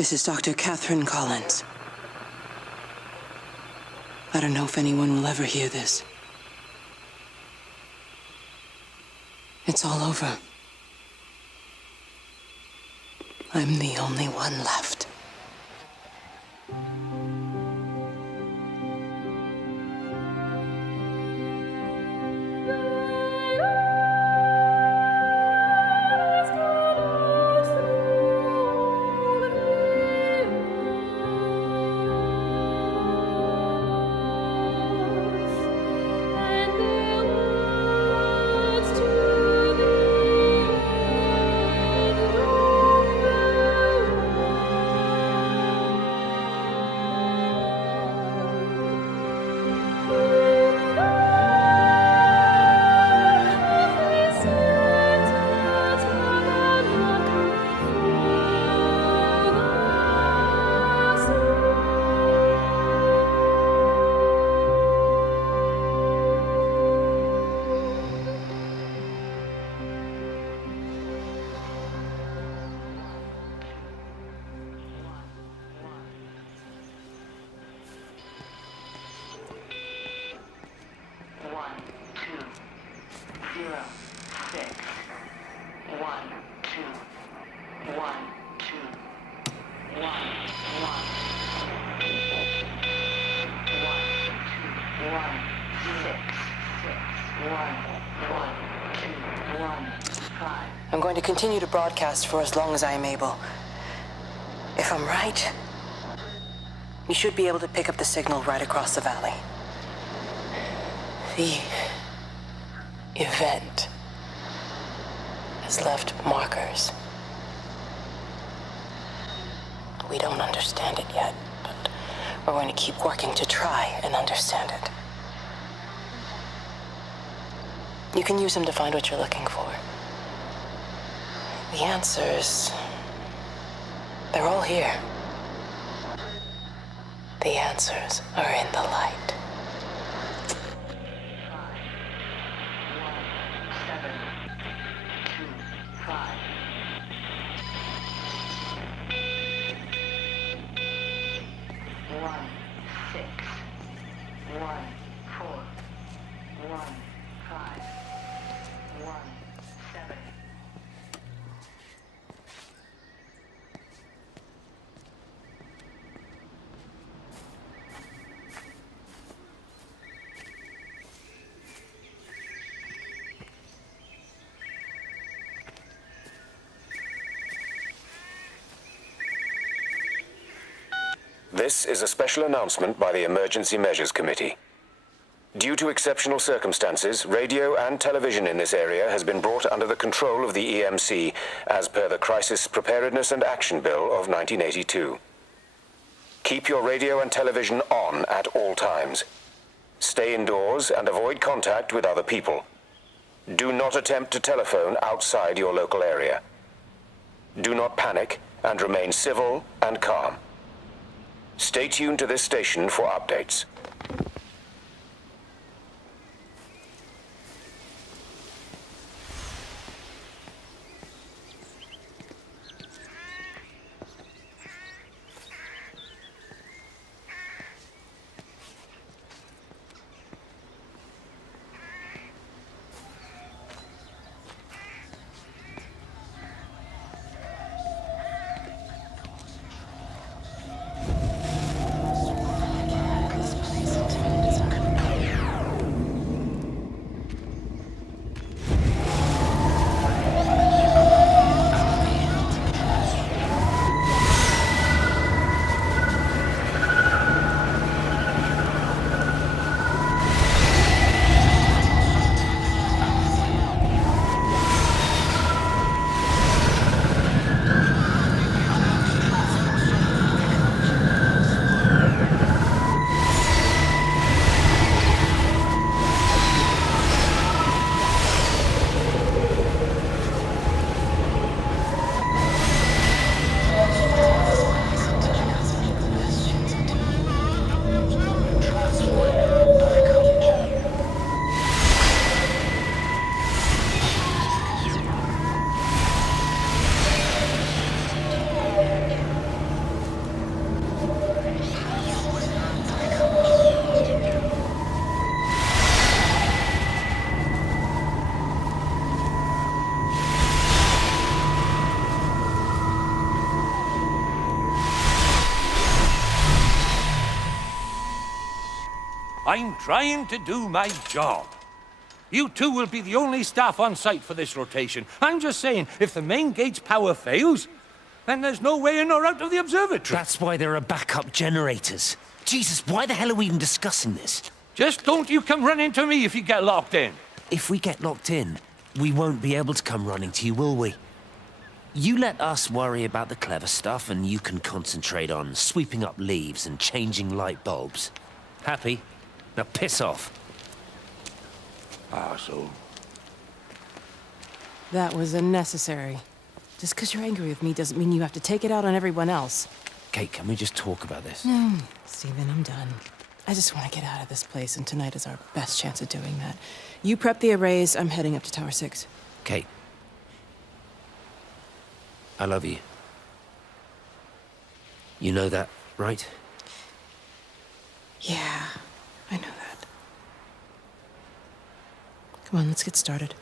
This is Dr. Catherine Collins. I don't know if anyone will ever hear this. It's all over. I'm the only one left. I'm going to continue to broadcast for as long as I am able. If I'm right, you should be able to pick up the signal right across the valley. The event has left markers. We don't understand it yet, but we're going to keep working to try and understand it. You can use them to find what you're looking for. The answers, they're all here. The answers are in the light. This is a special announcement by the Emergency Measures Committee. Due to exceptional circumstances, radio and television in this area has been brought under the control of the EMC as per the Crisis Preparedness and Action Bill of 1982. Keep your radio and television on at all times. Stay indoors and avoid contact with other people. Do not attempt to telephone outside your local area. Do not panic and remain civil and calm. Stay tuned to this station for updates. I'm trying to do my job. You two will be the only staff on site for this rotation. I'm just saying, if the main gate's power fails, then there's no way in or out of the observatory. That's why there are backup generators. Jesus, why the hell are we even discussing this? Just don't you come running to me if you get locked in. If we get locked in, we won't be able to come running to you, will we? You let us worry about the clever stuff, and you can concentrate on sweeping up leaves and changing light bulbs. Happy? Now piss off. Arsehole. That was unnecessary. Just because you're angry with me doesn't mean you have to take it out on everyone else. Kate, can we just talk about this? Steven, I'm done. I just want to get out of this place, and tonight is our best chance of doing that. You prep the arrays, I'm heading up to Tower 6. Kate. I love you. You know that, right? Yeah, I know that. Come on, let's get started.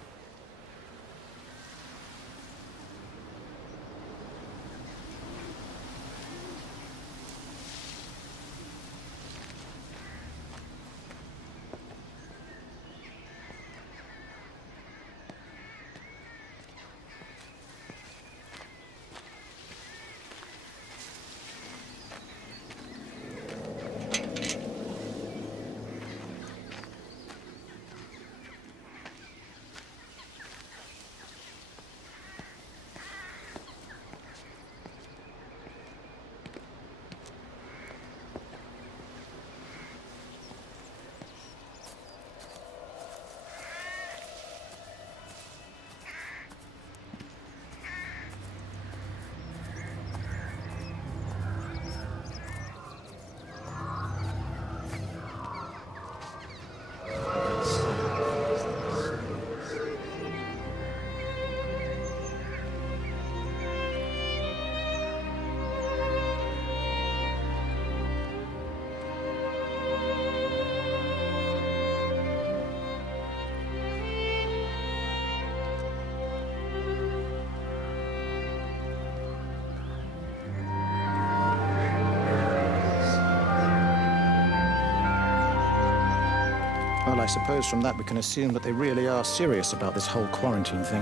Well, I suppose from that we can assume that they really are serious about this whole quarantine thing.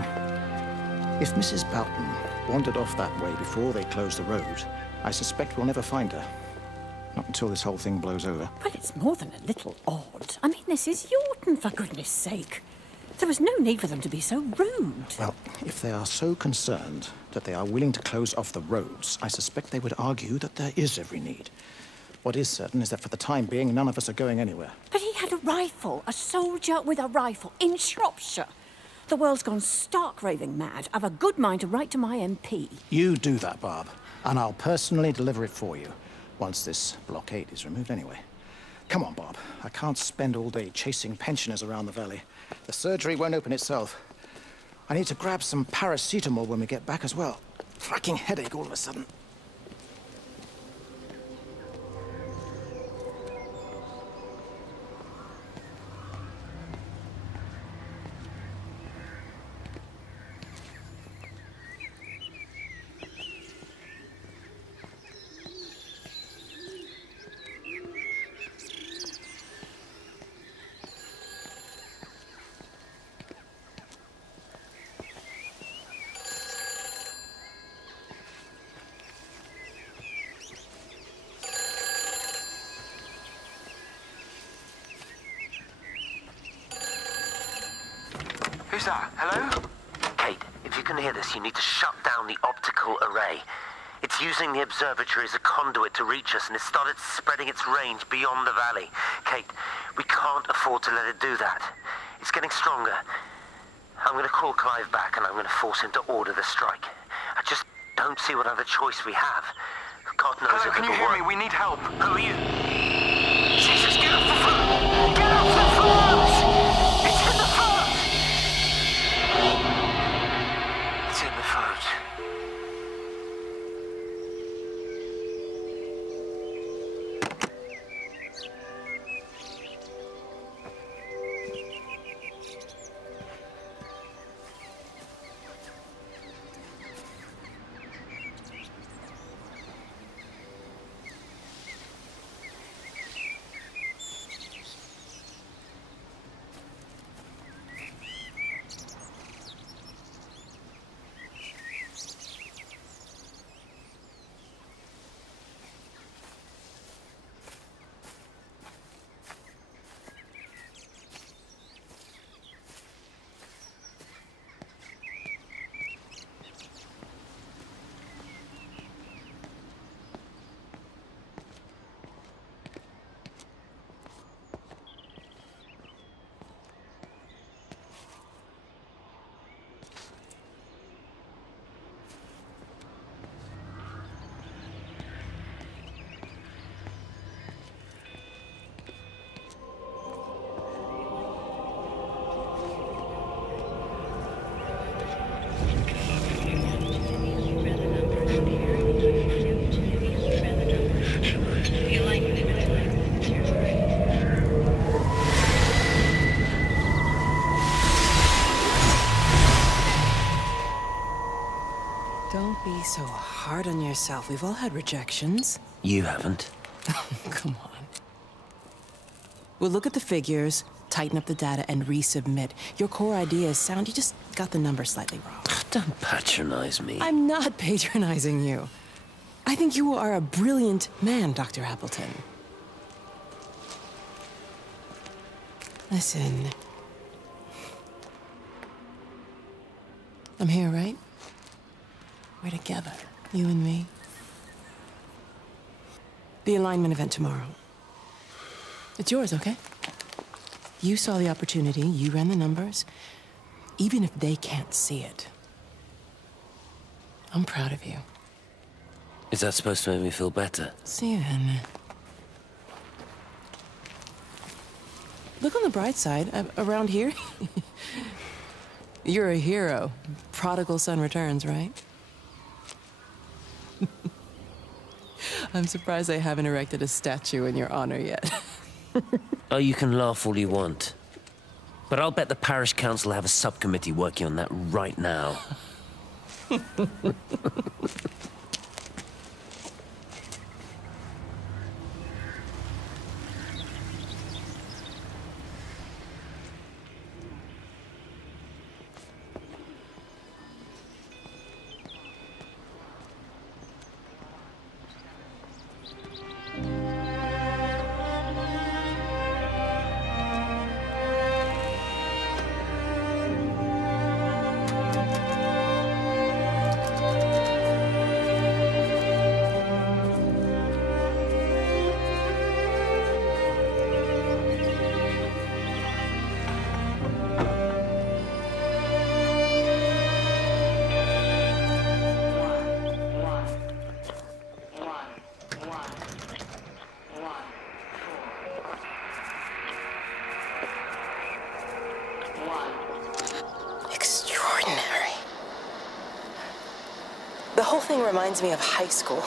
If Mrs. Boughton wandered off that way before they closed the road, I suspect we'll never find her. Not until this whole thing blows over. Well, it's more than a little odd. I mean, this is Yorton, for goodness sake. There was no need for them to be so rude. Well, if they are so concerned that they are willing to close off the roads, I suspect they would argue that there is every need. What is certain is that for the time being, none of us are going anywhere. But he had a rifle, a soldier with a rifle, in Shropshire. The world's gone stark raving mad. I've a good mind to write to my MP. You do that, Barb, and I'll personally deliver it for you, once this blockade is removed anyway. Come on, Bob. I can't spend all day chasing pensioners around the valley. The surgery won't open itself. I need to grab some paracetamol when we get back as well. Fucking headache all of a sudden. Who's that? Hello? Kate, if you can hear this, you need to shut down the optical array. It's using the observatory as a conduit to reach us, and it's started spreading its range beyond the valley. Kate, we can't afford to let it do that. It's getting stronger. I'm going to call Clive back, and I'm going to force him to order the strike. I just don't see what other choice we have. God knows Hello, if can you hear me? We need help. Who are you? Jesus, get off the phone! Get off the phone! It's in the phone! It's in the phone. be so hard on yourself. We've all had rejections. You haven't. Come on. We'll look at the figures, tighten up the data, and resubmit. Your core idea is sound, you just got the numbers slightly wrong. Don't patronize me. I'm not patronizing you. I think you are a brilliant man, Dr. Appleton. Listen. I'm here, right? We're together, you and me. The alignment event tomorrow. It's yours, okay? You saw the opportunity, you ran the numbers. Even if they can't see it, I'm proud of you. Is that supposed to make me feel better? Steven. Look on the bright side. Around here, you're a hero. Prodigal son returns, right? I'm surprised they haven't erected a statue in your honor yet. Oh, you can laugh all you want. But I'll bet the parish council have a subcommittee working on that right now. Extraordinary. The whole thing reminds me of high school.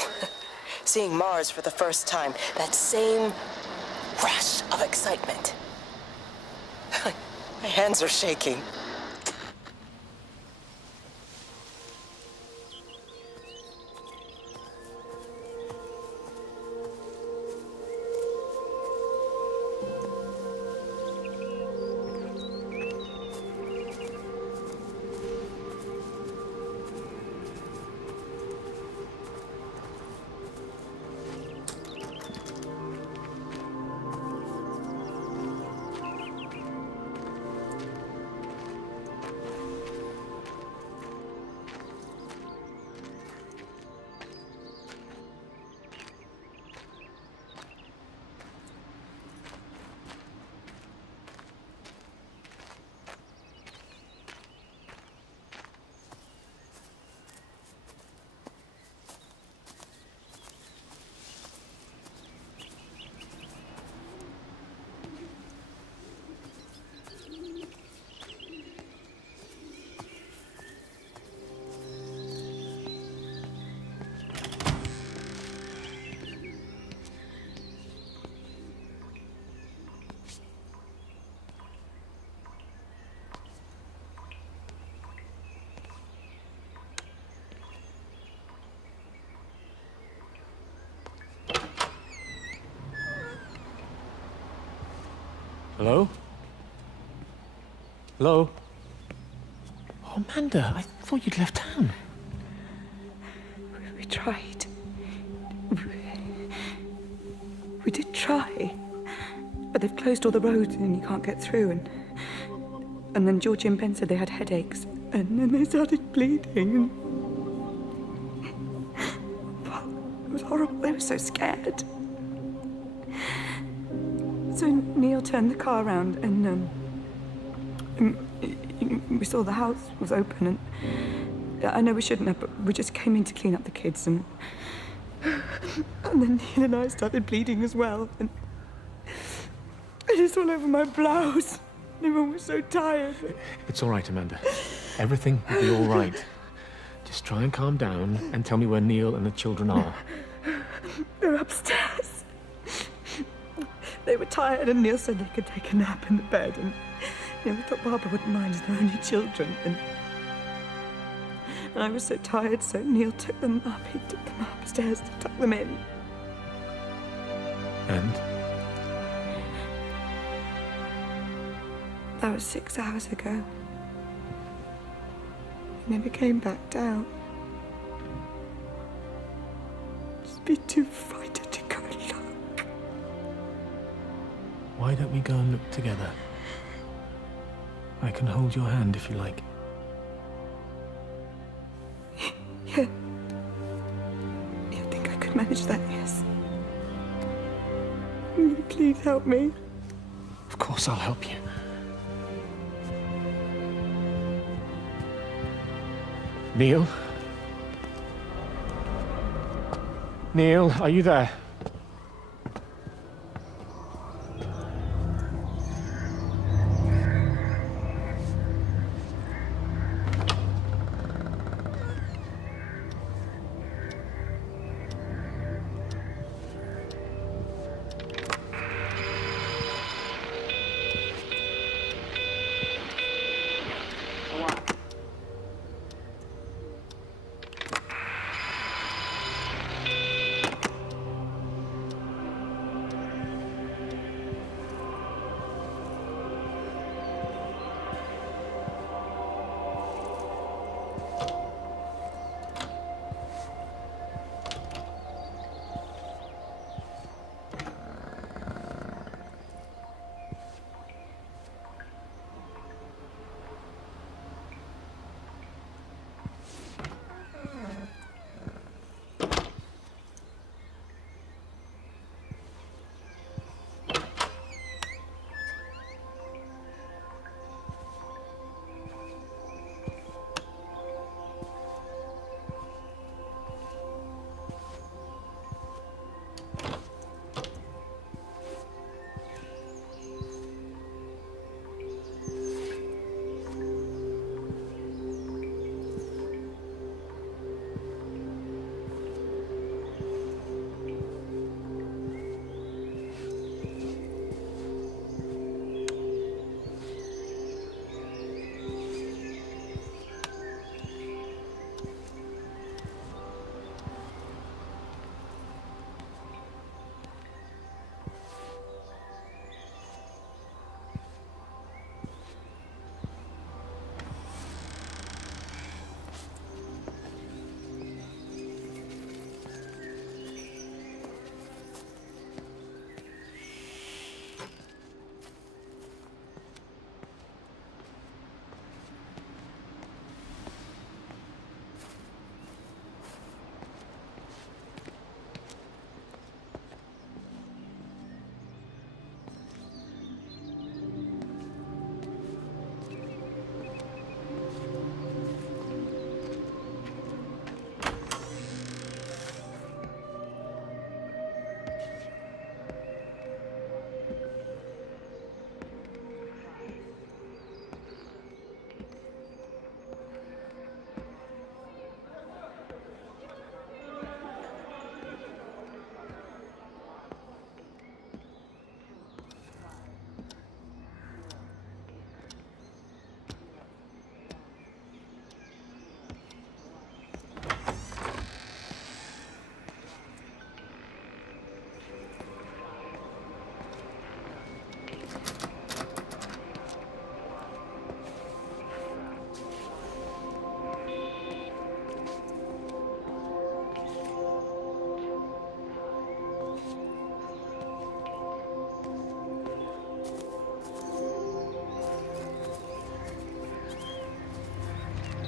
Seeing Mars for the first time. That same rush of excitement. My hands are shaking. Hello? Hello? Oh, Amanda, I thought you'd left town. We tried. We did try. But they've closed all the roads and you can't get through. And then Georgie and Ben said they had headaches. And then they started bleeding. It was horrible. They were so scared. So Neil turned the car around and we saw the house was open and I know we shouldn't have, but we just came in to clean up the kids and then Neil and I started bleeding as well and it was all over my blouse. Everyone was so tired. It's all right, Amanda. Everything will be all right. Just try and calm down and tell me where Neil and the children are. They're upstairs. They were tired and Neil said they could take a nap in the bed and we thought Barbara wouldn't mind as they're only children And I was so tired, so Neil took them up. He took them upstairs to tuck them in. And? That was 6 hours ago. He never came back down. Just be too frightened to go and look. Why don't we go and look together? I can hold your hand if you like. Yeah. I think I could manage that, yes. Will you please help me? Of course I'll help you. Neil? Neil, are you there?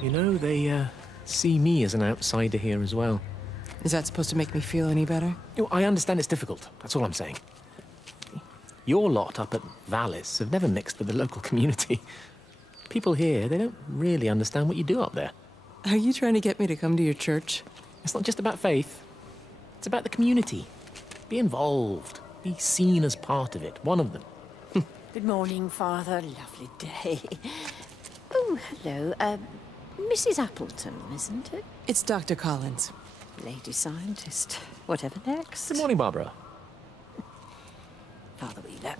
You know, they see me as an outsider here as well. Is that supposed to make me feel any better? You know, I understand it's difficult. That's all I'm saying. Your lot up at Vallis have never mixed with the local community. People here, they don't really understand what you do up there. Are you trying to get me to come to your church? It's not just about faith. It's about the community. Be involved. Be seen as part of it. One of them. Good morning, Father. Lovely day. Oh, hello. Mrs. Appleton, isn't it? It's Dr. Collins. Lady scientist. Whatever next. Good morning, Barbara. Father Wheeler.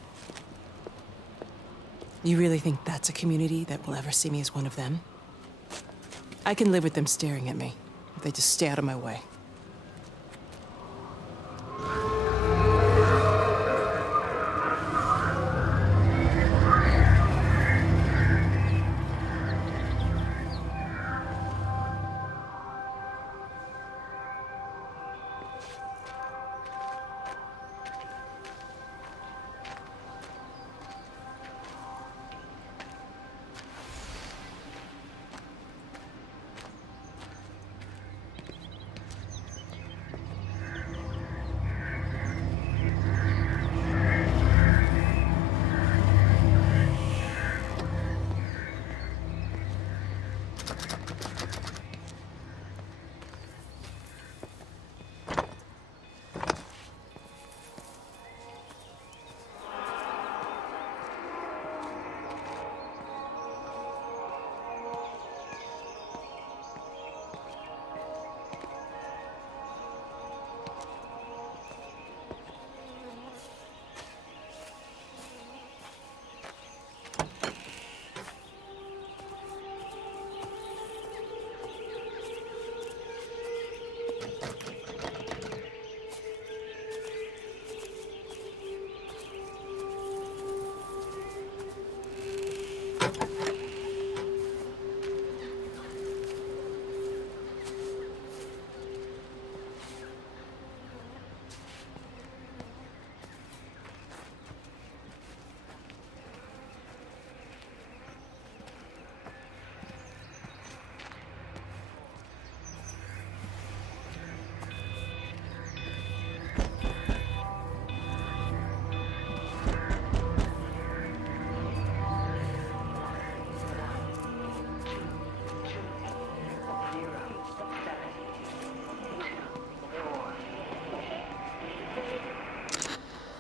You really think that's a community that will ever see me as one of them? I can live with them staring at me. If they just stay out of my way.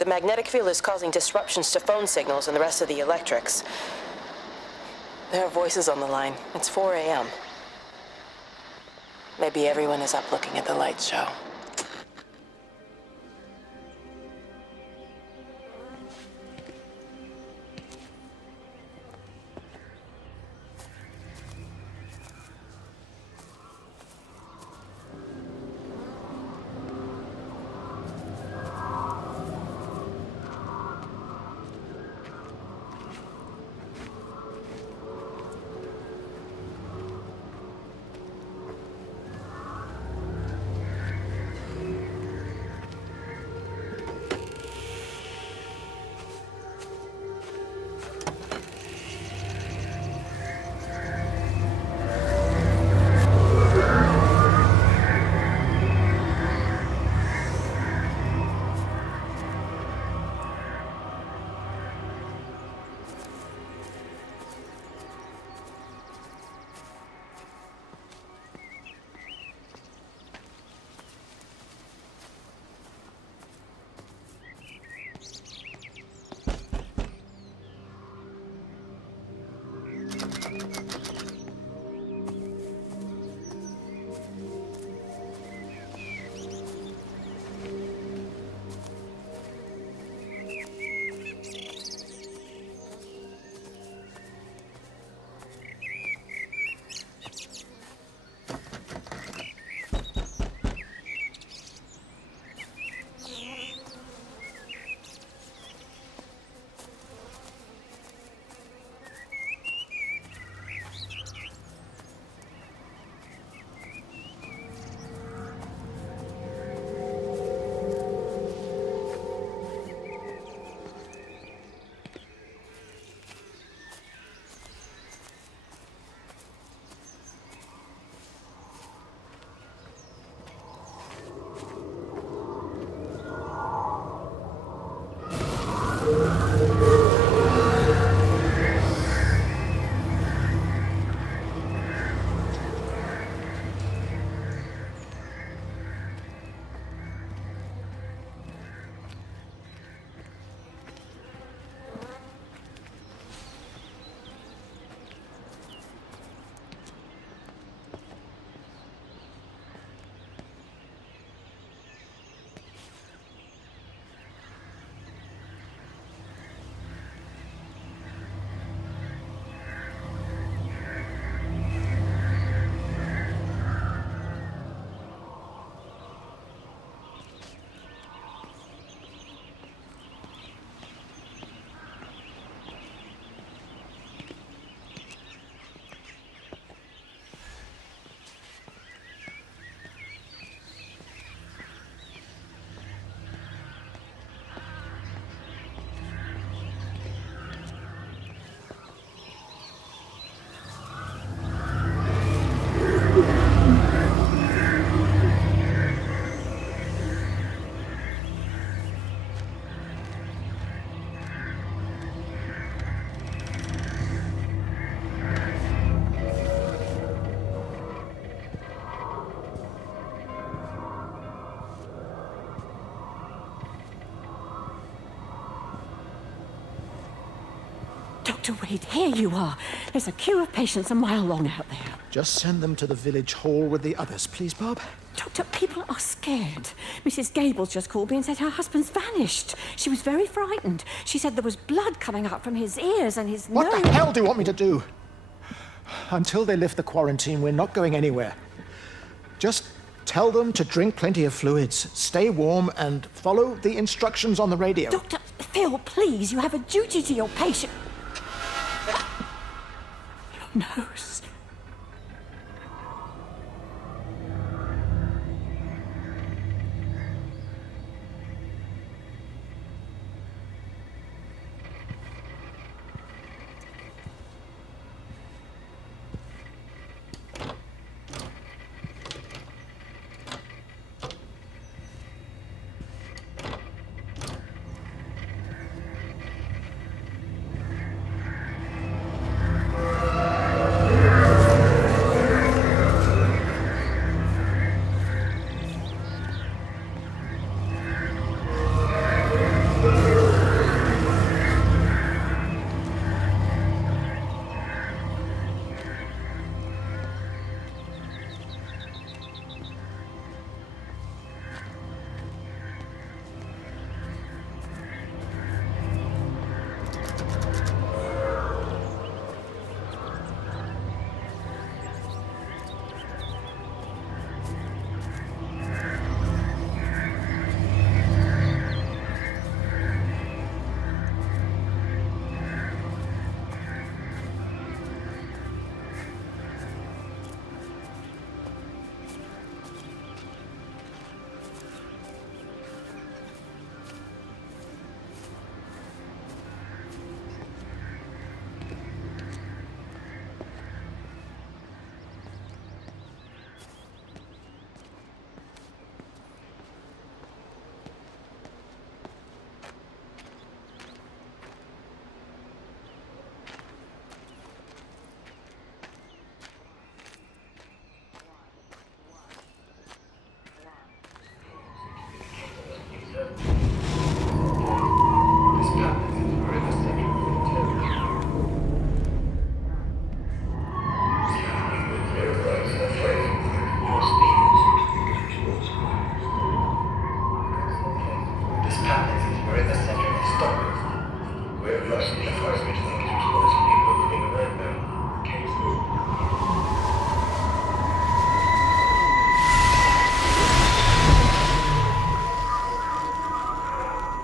The magnetic field is causing disruptions to phone signals and the rest of the electrics. There are voices on the line. It's 4 a.m. Maybe everyone is up looking at the light show. Dr. Wade, here you are. There's a queue of patients a mile long out there. Just send them to the village hall with the others, please, Bob. Doctor, people are scared. Mrs. Gables just called me and said her husband's vanished. She was very frightened. She said there was blood coming out from his ears and his nose. What the hell do you want me to do? Until they lift the quarantine, we're not going anywhere. Just tell them to drink plenty of fluids, stay warm, and follow the instructions on the radio. Dr. Phil, please, you have a duty to your patient. Your nose.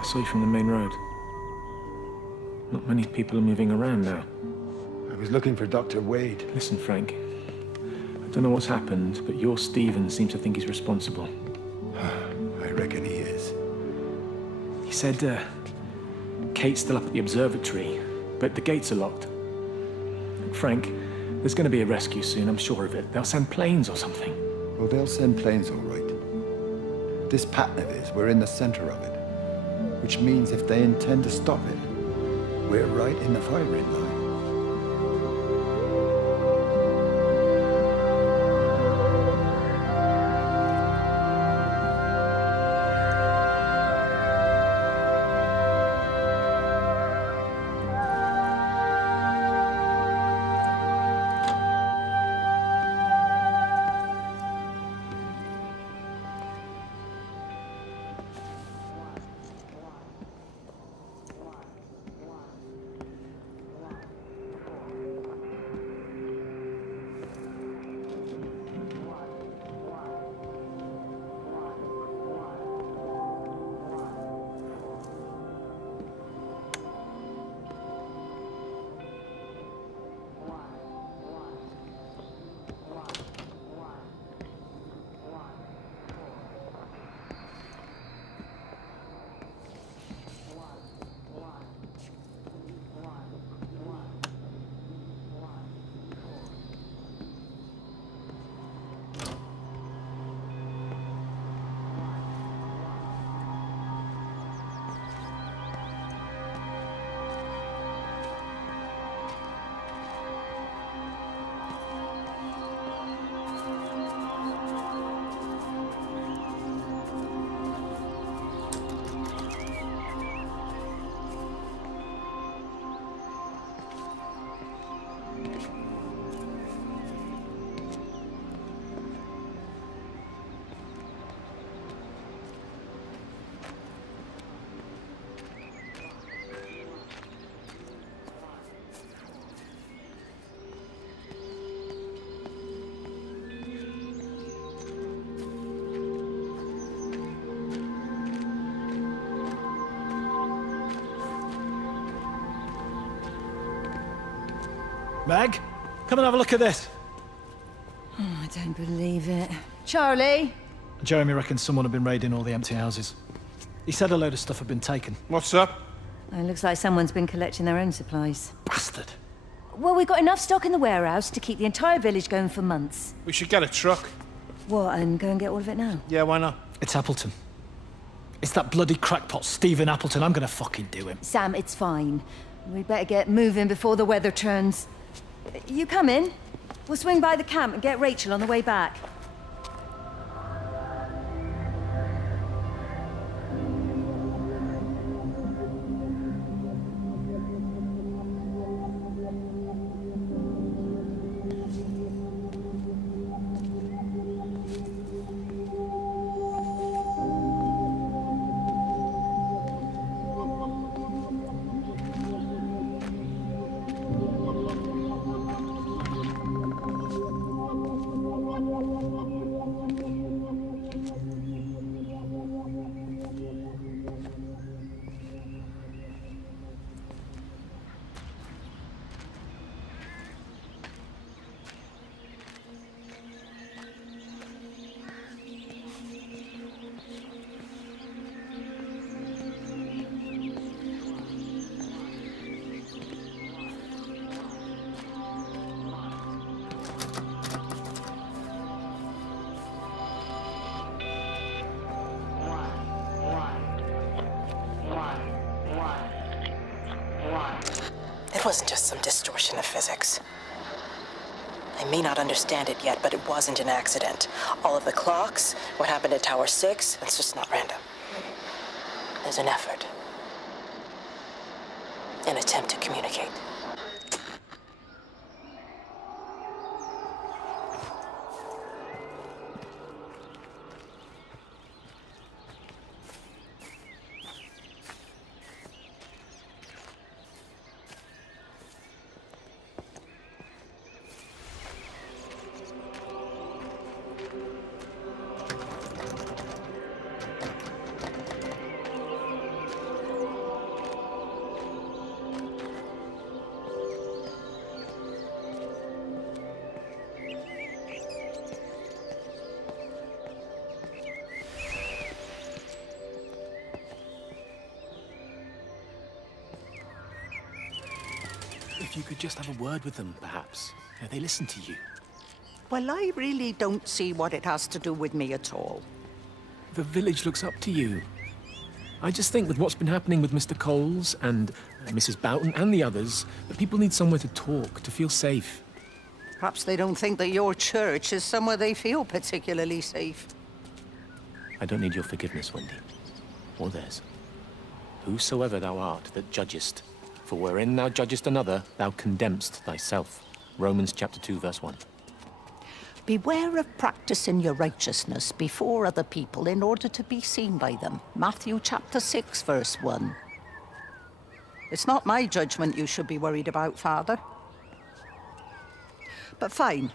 I saw you from the main road. Not many people are moving around now. I was looking for Dr. Wade. Listen, Frank. I don't know what's happened, but your Stephen seems to think he's responsible. I reckon he is. He said, Kate's still up at the observatory, but the gates are locked. Frank, there's going to be a rescue soon, I'm sure of it. They'll send planes or something. Well, they'll send planes, all right. This pattern of his, we're in the center of it. Which means if they intend to stop it, we're right in the firing line. Meg, come and have a look at this. Oh, I don't believe it. Charlie? Jeremy reckons someone had been raiding all the empty houses. He said a load of stuff had been taken. What's up? It looks like someone's been collecting their own supplies. Bastard. Well, we've got enough stock in the warehouse to keep the entire village going for months. We should get a truck. What, and go and get all of it now? Yeah, why not? It's Appleton. It's that bloody crackpot Stephen Appleton. I'm gonna fucking do him. Sam, it's fine. We'd better get moving before the weather turns. You come in. We'll swing by the camp and get Rachel on the way back. It wasn't just some distortion of physics. I may not understand it yet, but it wasn't an accident. All of the clocks, what happened at Tower 6, it's just not random. There's an effort. An attempt to communicate. If you could just have a word with them, perhaps. They listen to you. Well, I really don't see what it has to do with me at all. The village looks up to you. I just think with what's been happening with Mr. Coles and Mrs. Boughton and the others, that people need somewhere to talk, to feel safe. Perhaps they don't think that your church is somewhere they feel particularly safe. I don't need your forgiveness, Wendy. Or theirs. Whosoever thou art that judgest, for wherein thou judgest another, thou condemnest thyself. Romans chapter 2, verse 1. Beware of practicing your righteousness before other people in order to be seen by them. Matthew chapter 6, verse 1. It's not my judgment you should be worried about, Father. But fine.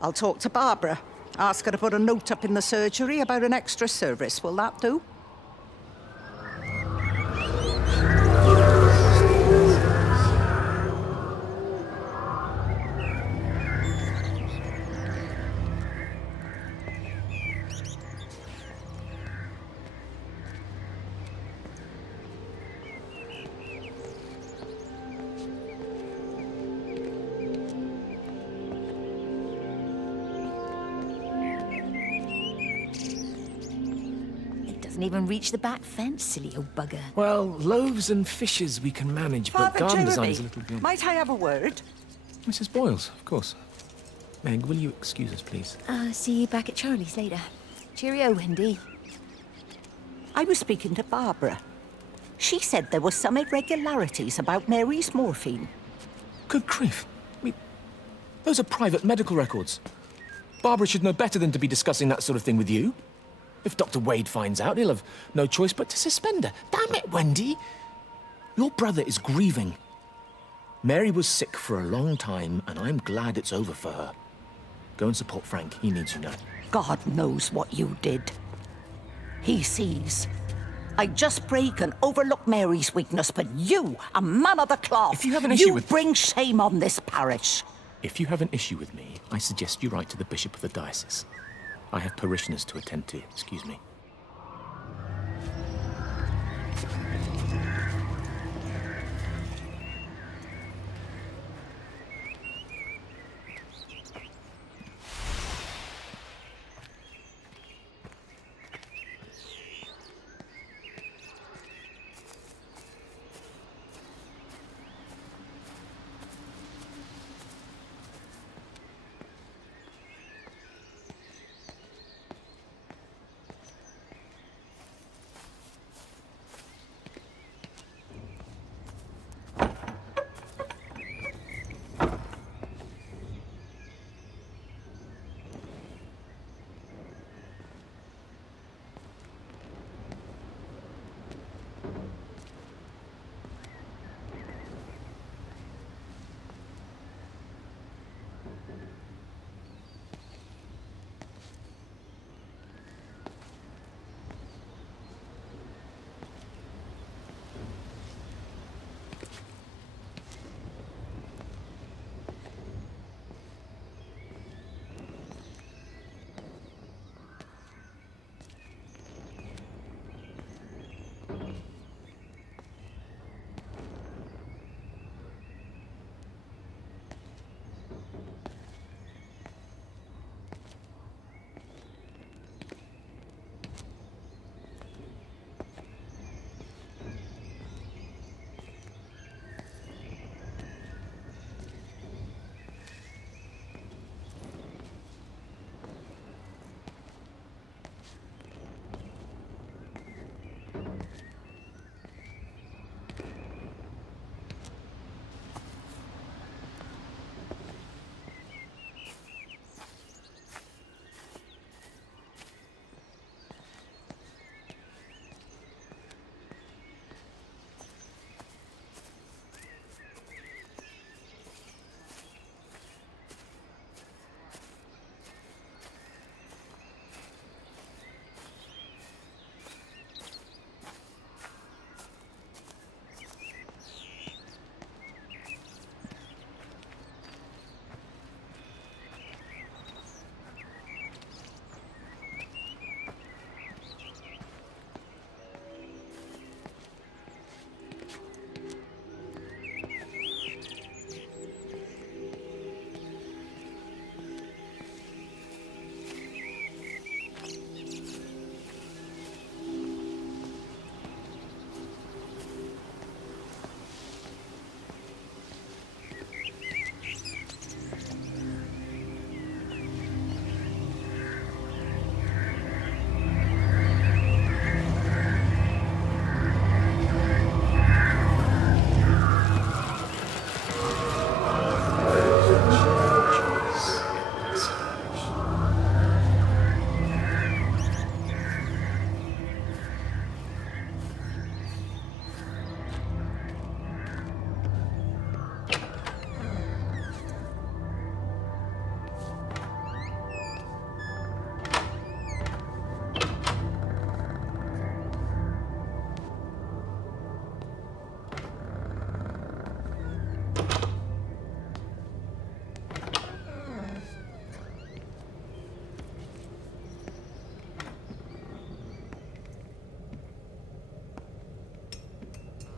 I'll talk to Barbara. Ask her to put a note up in the surgery about an extra service. Will that do? Doesn't even reach the back fence, silly old bugger. Well, loaves and fishes we can manage, but Father garden design Jeremy, is a little beyond. might I have a word? Mrs. Boyles, of course. Meg, will you excuse us, please? See you back at Charlie's later. Cheerio, Wendy. I was speaking to Barbara. She said there were some irregularities about Mary's morphine. Good grief. Those are private medical records. Barbara should know better than to be discussing that sort of thing with you. If Dr. Wade finds out, he'll have no choice but to suspend her. Damn it, Wendy! Your brother is grieving. Mary was sick for a long time, and I'm glad it's over for her. Go and support Frank. He needs you now. God knows what you did. He sees. I just break and overlook Mary's weakness, but you, a man of the cloth, If you have an issue with- bring shame on this parish. If you have an issue with me, I suggest you write to the Bishop of the Diocese. I have parishioners to attend to, excuse me.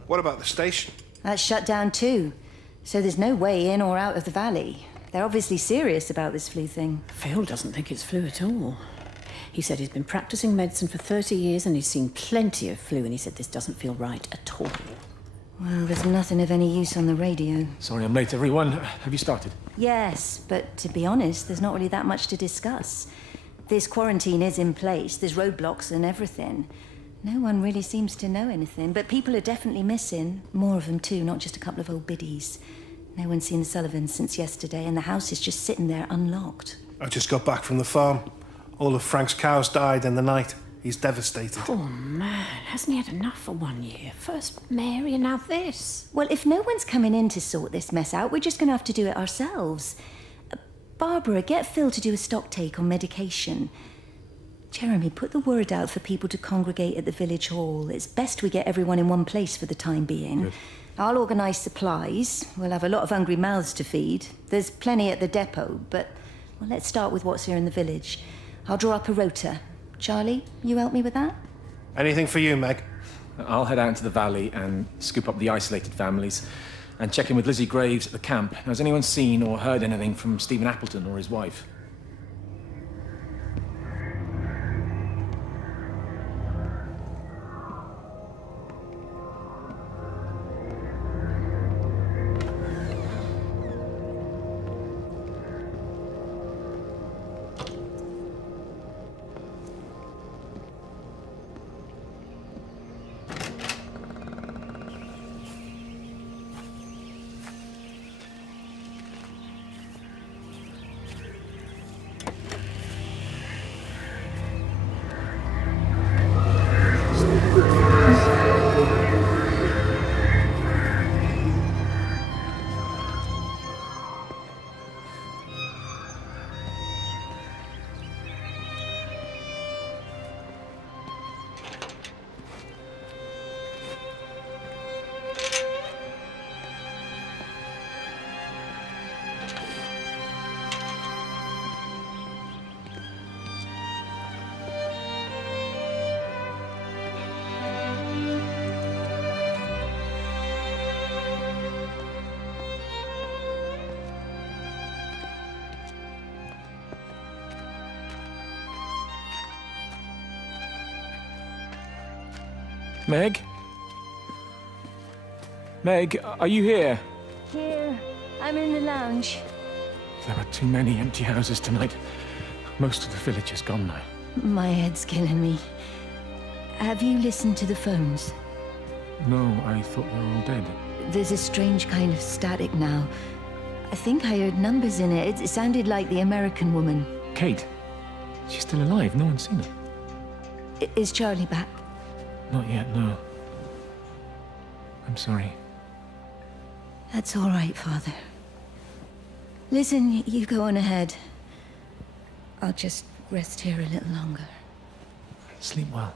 What about the station? That's shut down too. So there's no way in or out of the valley. They're obviously serious about this flu thing. Phil doesn't think it's flu at all. He said he's been practicing medicine for 30 years and he's seen plenty of flu, and he said this doesn't feel right at all. Well, there's nothing of any use on the radio. Sorry I'm late, everyone. Have you started? Yes, but to be honest, there's not really that much to discuss. This quarantine is in place, there's roadblocks and everything. No one really seems to know anything, but people are definitely missing. More of them too, not just a couple of old biddies. No one's seen the Sullivans since yesterday, and the house is just sitting there unlocked. I just got back from the farm. All of Frank's cows died in the night. He's devastated. Poor man, hasn't he had enough for 1 year? First Mary and now this. Well, if no one's coming in to sort this mess out, we're just going to have to do it ourselves. Barbara, get Phil to do a stock take on medication. Jeremy, put the word out for people to congregate at the village hall. It's best we get everyone in one place for the time being. Good. I'll organise supplies. We'll have a lot of hungry mouths to feed. There's plenty at the depot, but well, let's start with what's here in the village. I'll draw up a rota. Charlie, you help me with that? Anything for you, Meg? I'll head out into the valley and scoop up the isolated families and check in with Lizzie Graves at the camp. Has anyone seen or heard anything from Stephen Appleton or his wife? Meg? Meg, are you here? Here. I'm in the lounge. There are too many empty houses tonight. Most of the village is gone now. My head's killing me. Have you listened to the phones? No, I thought they were all dead. There's a strange kind of static now. I think I heard numbers in it. It sounded like the American woman. Kate? She's still alive. No one's seen her. Is Charlie back? Not yet, no. I'm sorry. That's all right, Father. Listen, you go on ahead. I'll just rest here a little longer. Sleep well.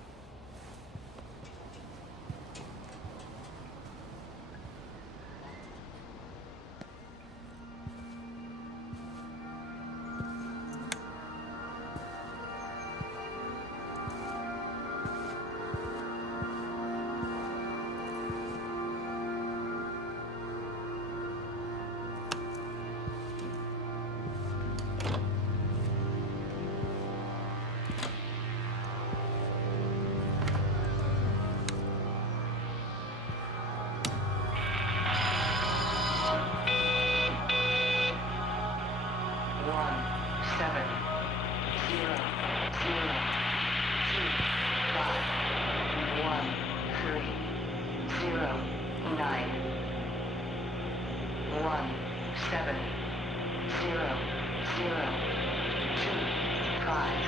Five.